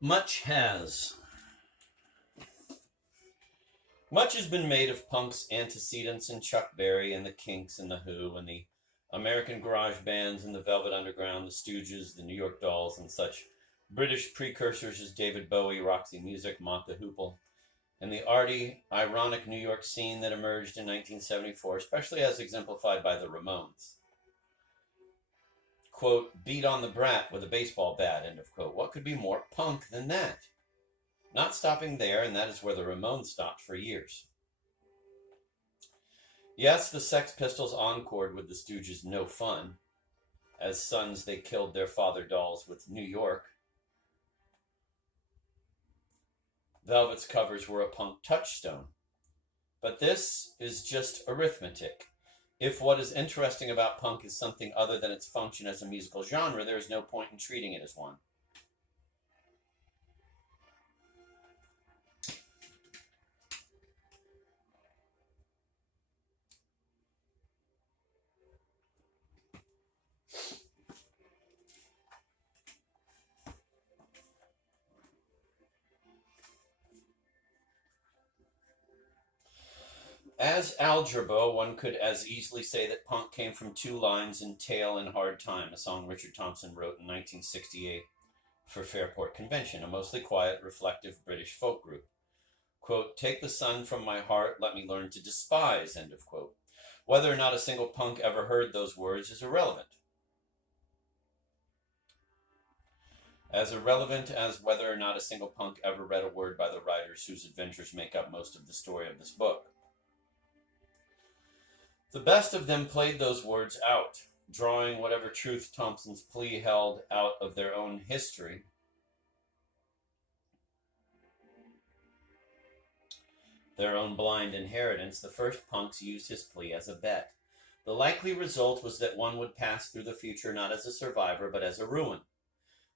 Much has. Much has been made of punk's antecedents in Chuck Berry and the Kinks and the Who and the American garage bands and the Velvet Underground, the Stooges, the New York Dolls, and such British precursors as David Bowie, Roxy Music, Mott the Hoople, and the arty, ironic New York scene that emerged in 1974, especially as exemplified by the Ramones. Quote, beat on the brat with a baseball bat, end of quote. What could be more punk than that? Not stopping there, and that is where the Ramones stopped for years. Yes, the Sex Pistols encored with the Stooges' No Fun. As sons, they killed their father dolls with New York. Velvet's covers were a punk touchstone. But this is just arithmetic. If what is interesting about punk is something other than its function as a musical genre, there is no point in treating it as one. As algebra, one could as easily say that punk came from two lines in Tail and Hard Time, a song Richard Thompson wrote in 1968 for Fairport Convention, a mostly quiet, reflective British folk group. Quote, take the sun from my heart, let me learn to despise, end of quote. Whether or not a single punk ever heard those words is irrelevant. As irrelevant as whether or not a single punk ever read a word by the writers whose adventures make up most of the story of this book. The best of them played those words out, drawing whatever truth Thompson's plea held out of their own history. Their own blind inheritance, the first punks used his plea as a bet. The likely result was that one would pass through the future not as a survivor, but as a ruin.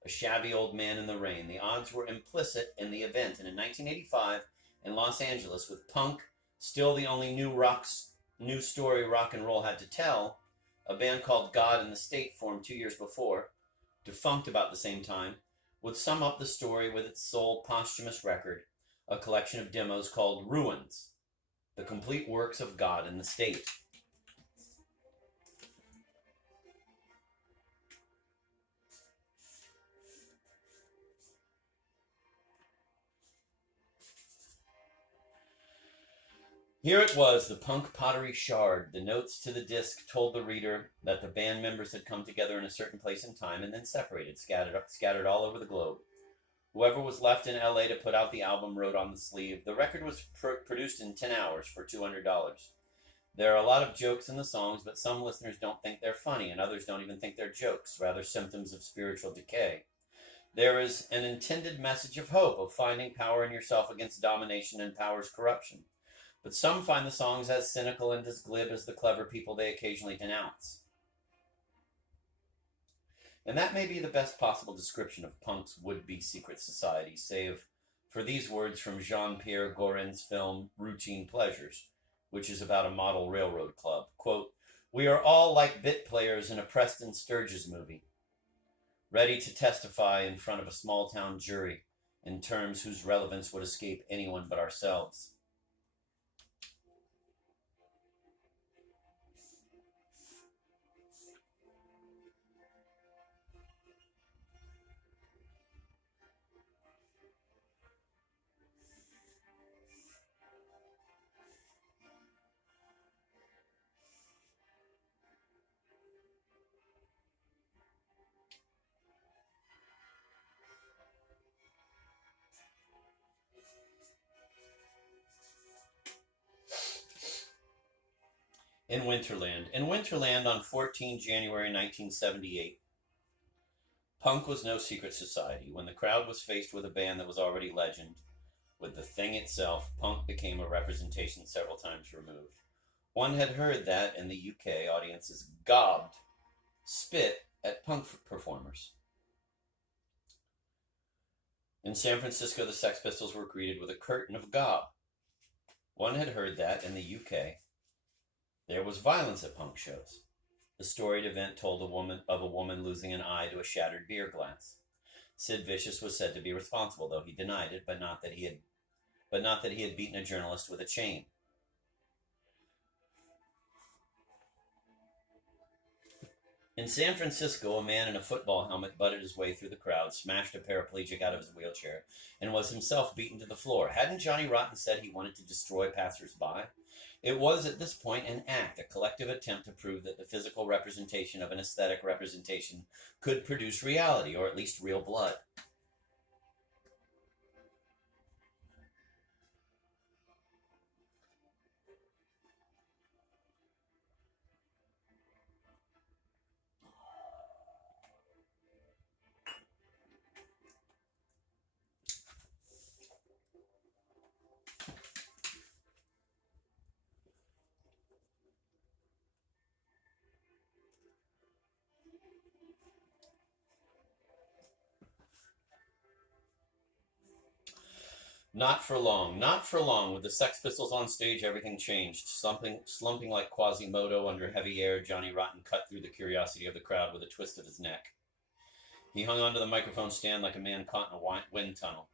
A shabby old man in the rain. The odds were implicit in the event, and in 1985, in Los Angeles, with punk still the only new story rock and roll had to tell, a band called God and the State, formed 2 years before, defunct about the same time, would sum up the story with its sole posthumous record, a collection of demos called Ruins, the complete works of God and the State. Here it was, the punk pottery shard. The notes to the disc told the reader that the band members had come together in a certain place and time and then separated, scattered all over the globe. Whoever was left in LA to put out the album wrote on the sleeve, the record was produced in 10 hours for $200. There are a lot of jokes in the songs, but some listeners don't think they're funny, and others don't even think they're jokes, rather symptoms of spiritual decay. There is an intended message of hope, of finding power in yourself against domination and power's corruption. But some find the songs as cynical and as glib as the clever people they occasionally denounce. And that may be the best possible description of punk's would-be secret society, save for these words from Jean-Pierre Gorin's film Routine Pleasures, which is about a model railroad club. Quote, we are all like bit players in a Preston Sturges movie, ready to testify in front of a small-town jury in terms whose relevance would escape anyone but ourselves. In Winterland. In Winterland on 14 January 1978, punk was no secret society. When the crowd was faced with a band that was already legend, with the thing itself, punk became a representation several times removed. One had heard that in the UK, audiences gobbed, spit at punk performers. In San Francisco, the Sex Pistols were greeted with a curtain of gob. One had heard that in the UK, there was violence at punk shows. The storied event told of a woman losing an eye to a shattered beer glass. Sid Vicious was said to be responsible, though he denied it, but not that he had beaten a journalist with a chain. In San Francisco, a man in a football helmet butted his way through the crowd, smashed a paraplegic out of his wheelchair, and was himself beaten to the floor. Hadn't Johnny Rotten said he wanted to destroy passers-by? It was at this point an act, a collective attempt to prove that the physical representation of an aesthetic representation could produce reality, or at least real blood. Not for long, not for long. With the Sex Pistols on stage, everything changed. Slumping like Quasimodo under heavy air, Johnny Rotten cut through the curiosity of the crowd with a twist of his neck. He hung onto the microphone stand like a man caught in a wind tunnel.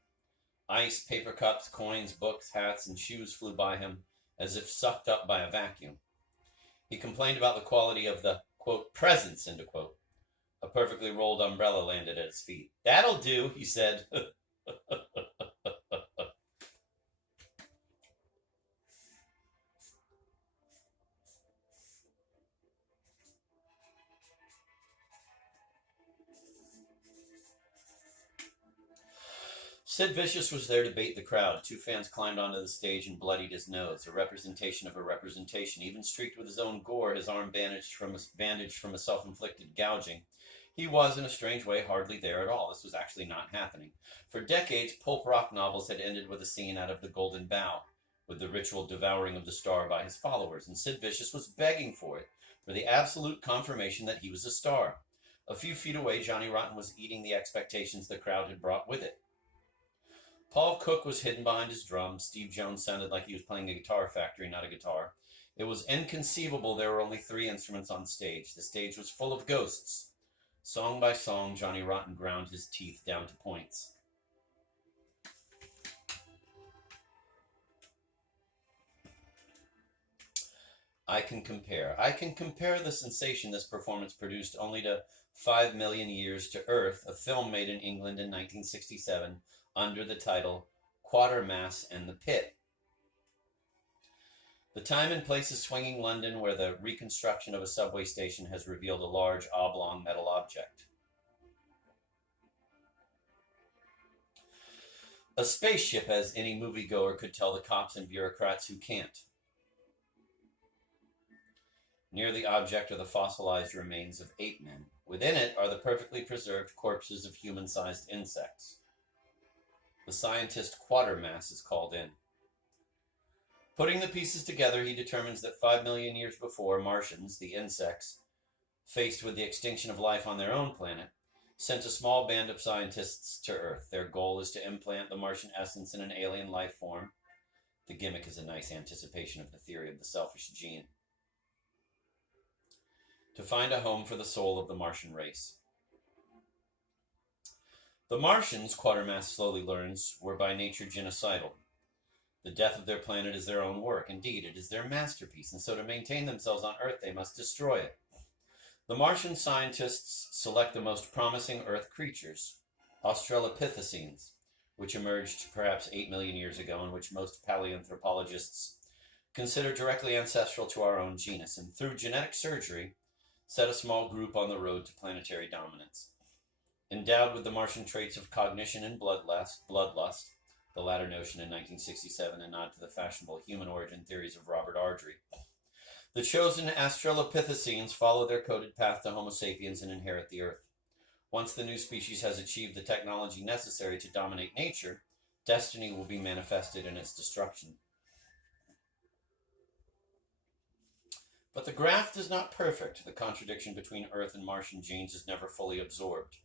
Ice, paper cups, coins, books, hats, and shoes flew by him as if sucked up by a vacuum. He complained about the quality of the, quote, presents, end quote. A perfectly rolled umbrella landed at his feet. That'll do, he said. Sid Vicious was there to bait the crowd. Two fans climbed onto the stage and bloodied his nose, a representation of a representation. Even streaked with his own gore, his arm bandaged from a self-inflicted gouging. He was, in a strange way, hardly there at all. This was actually not happening. For decades, pulp rock novels had ended with a scene out of The Golden Bough, with the ritual devouring of the star by his followers, and Sid Vicious was begging for it, for the absolute confirmation that he was a star. A few feet away, Johnny Rotten was eating the expectations the crowd had brought with it. Paul Cook was hidden behind his drums. Steve Jones sounded like he was playing a Guitar Factory, not a guitar. It was inconceivable there were only 3 instruments on stage. The stage was full of ghosts. Song by song, Johnny Rotten ground his teeth down to points. I can compare the sensation this performance produced only to 5 Million Years to Earth, a film made in England in 1967 under the title Quatermass and the Pit. The time and place is swinging London, where the reconstruction of a subway station has revealed a large oblong metal object. A spaceship, as any moviegoer could tell the cops and bureaucrats who can't. Near the object are the fossilized remains of ape men. Within it are the perfectly preserved corpses of human-sized insects. The scientist Quatermass is called in. Putting the pieces together, he determines that 5 million years before, Martians, the insects, faced with the extinction of life on their own planet, sent a small band of scientists to Earth. Their goal is to implant the Martian essence in an alien life form. The gimmick is a nice anticipation of the theory of the selfish gene. To find a home for the soul of the Martian race. The Martians, Quatermass slowly learns, were by nature genocidal. The death of their planet is their own work. Indeed, it is their masterpiece, and so to maintain themselves on Earth, they must destroy it. The Martian scientists select the most promising Earth creatures, Australopithecines, which emerged perhaps 8 million years ago, and which most paleoanthropologists consider directly ancestral to our own genus, and through genetic surgery, set a small group on the road to planetary dominance. Endowed with the Martian traits of cognition and bloodlust, the latter notion in 1967, a nod to the fashionable human origin theories of Robert Ardrey, the chosen Australopithecines follow their coded path to Homo sapiens and inherit the Earth. Once the new species has achieved the technology necessary to dominate nature, destiny will be manifested in its destruction. But the graft is not perfect. The contradiction between Earth and Martian genes is never fully absorbed.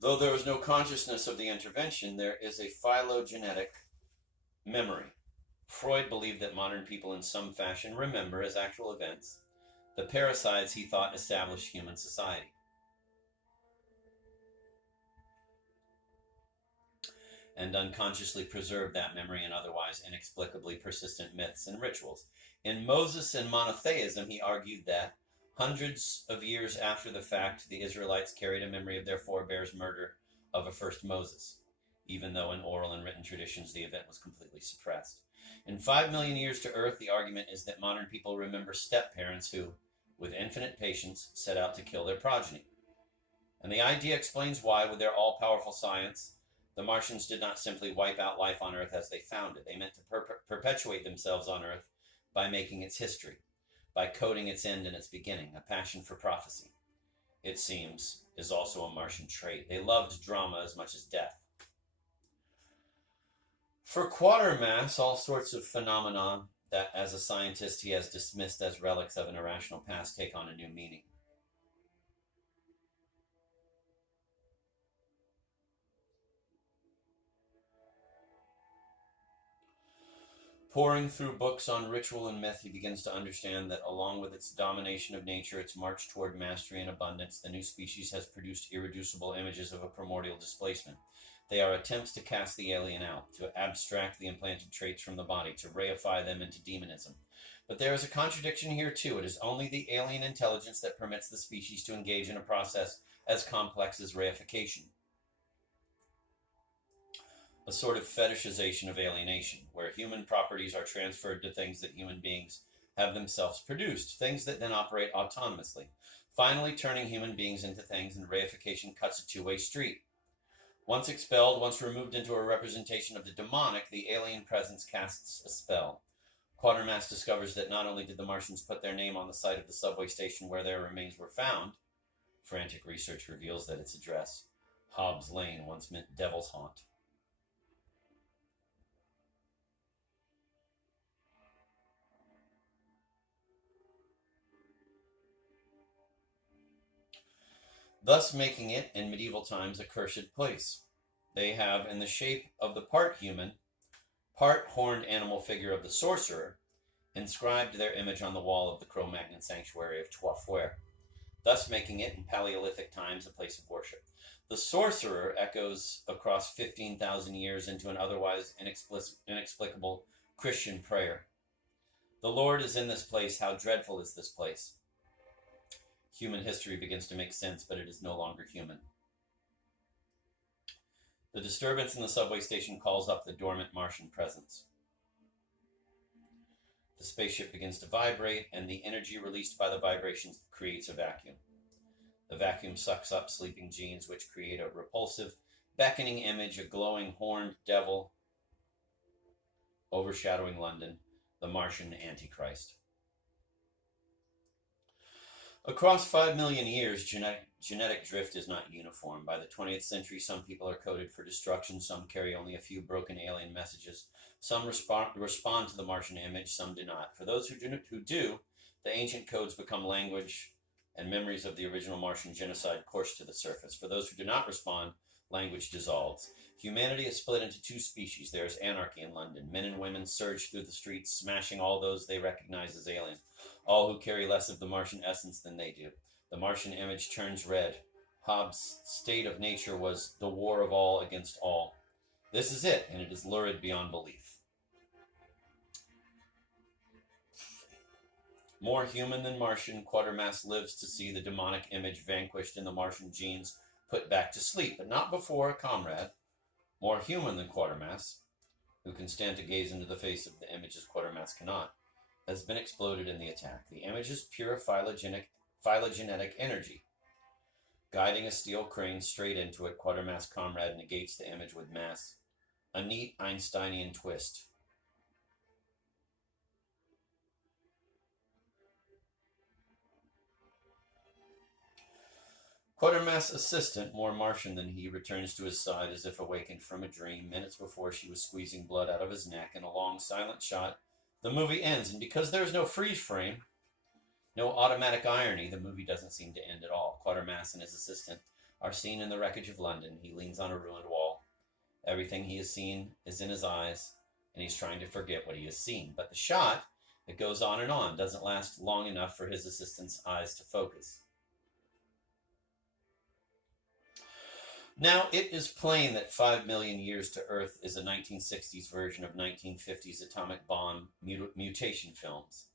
Though there is no consciousness of the intervention, there is a phylogenetic memory. Freud believed that modern people in some fashion remember as actual events the parasites he thought established human society. and unconsciously preserve that memory in otherwise inexplicably persistent myths and rituals. In Moses and Monotheism, he argued that hundreds of years after the fact, the Israelites carried a memory of their forebears' murder of a first Moses, even though in oral and written traditions the event was completely suppressed. In 5 million years to Earth, the argument is that modern people remember step-parents who, with infinite patience, set out to kill their progeny. And the idea explains why, with their all-powerful science, the Martians did not simply wipe out life on Earth as they found it. They meant to perpetuate themselves on Earth by making its history, by coding its end and its beginning. A passion for prophecy, it seems, is also a Martian trait. They loved drama as much as death. For Quatermass, all sorts of phenomena that, as a scientist, he has dismissed as relics of an irrational past take on a new meaning. Poring through books on ritual and myth, he begins to understand that along with its domination of nature, its march toward mastery and abundance, the new species has produced irreducible images of a primordial displacement. They are attempts to cast the alien out, to abstract the implanted traits from the body, to reify them into demonism. But there is a contradiction here too. It is only the alien intelligence that permits the species to engage in a process as complex as reification. A sort of fetishization of alienation, where human properties are transferred to things that human beings have themselves produced, things that then operate autonomously, finally turning human beings into things, and reification cuts a two-way street. Once expelled, once removed into a representation of the demonic, the alien presence casts a spell. Quatermass discovers that not only did the Martians put their name on the site of the subway station where their remains were found, frantic research reveals that its address, Hobbs Lane, once meant Devil's Haunt. Thus making it, in medieval times, a cursed place. They have, in the shape of the part human, part horned animal figure of the sorcerer, inscribed their image on the wall of the Cro-Magnon sanctuary of Trois Freres, thus making it, in Paleolithic times, a place of worship. The sorcerer echoes across 15,000 years into an otherwise inexplicable Christian prayer. The Lord is in this place. How dreadful is this place? Human history begins to make sense, but it is no longer human. The disturbance in the subway station calls up the dormant Martian presence. The spaceship begins to vibrate, and the energy released by the vibrations creates a vacuum. The vacuum sucks up sleeping genes, which create a repulsive, beckoning image, a glowing horned devil overshadowing London, the Martian Antichrist. Across 5 million years, genetic drift is not uniform. By the 20th century, some people are coded for destruction, some carry only a few broken alien messages, some respond to the Martian image, some do not. For those who do, the ancient codes become language, and memories of the original Martian genocide course to the surface. For those who do not respond, language dissolves. Humanity is split into two species. There is anarchy in London. Men and women surge through the streets, smashing all those they recognize as alien, all who carry less of the Martian essence than they do. The Martian image turns red. Hobbes' state of nature was the war of all against all. This is it, and it is lurid beyond belief. More human than Martian, Quatermass lives to see the demonic image vanquished and the Martian genes put back to sleep, but not before a comrade, more human than Quatermass, who can stand to gaze into the face of the image as Quatermass cannot, has been exploded in the attack. The image is pure phylogenetic energy. Guiding a steel crane straight into it, Quatermass comrade negates the image with mass. A neat Einsteinian twist. Quatermass' assistant, more Martian than he, returns to his side as if awakened from a dream. Minutes before, she was squeezing blood out of his neck. In a long, silent shot, the movie ends, and because there's no freeze frame, no automatic irony, the movie doesn't seem to end at all. Quatermass and his assistant are seen in the wreckage of London. He leans on a ruined wall. Everything he has seen is in his eyes, and he's trying to forget what he has seen. But the shot, that goes on, doesn't last long enough for his assistant's eyes to focus. Now, it is plain that 5 million years to Earth is a 1960s version of 1950s atomic bomb mutation films,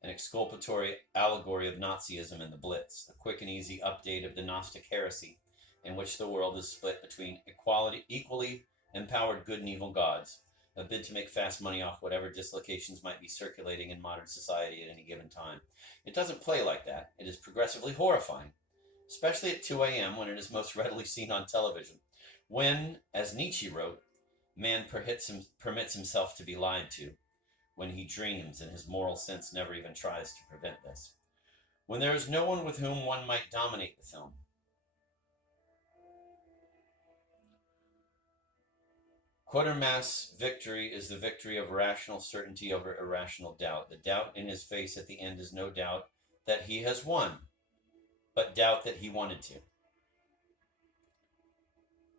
an exculpatory allegory of Nazism and the Blitz, a quick and easy update of the Gnostic heresy, in which the world is split between equally empowered good and evil gods, a bid to make fast money off whatever dislocations might be circulating in modern society at any given time. It doesn't play like that. It is progressively horrifying, especially at 2 a.m. when it is most readily seen on television. When, as Nietzsche wrote, man permits himself to be lied to, when he dreams and his moral sense never even tries to prevent this. When there is no one with whom one might dominate the film. Quatermass' victory is the victory of rational certainty over irrational doubt. The doubt in his face at the end is no doubt that he has won, but doubt that he wanted to.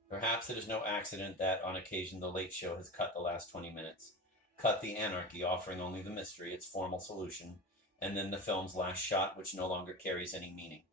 Perhaps it is no accident that, on occasion, the Late Show has cut the last 20 minutes, cut the anarchy, offering only the mystery, its formal solution, and then the film's last shot, which no longer carries any meaning.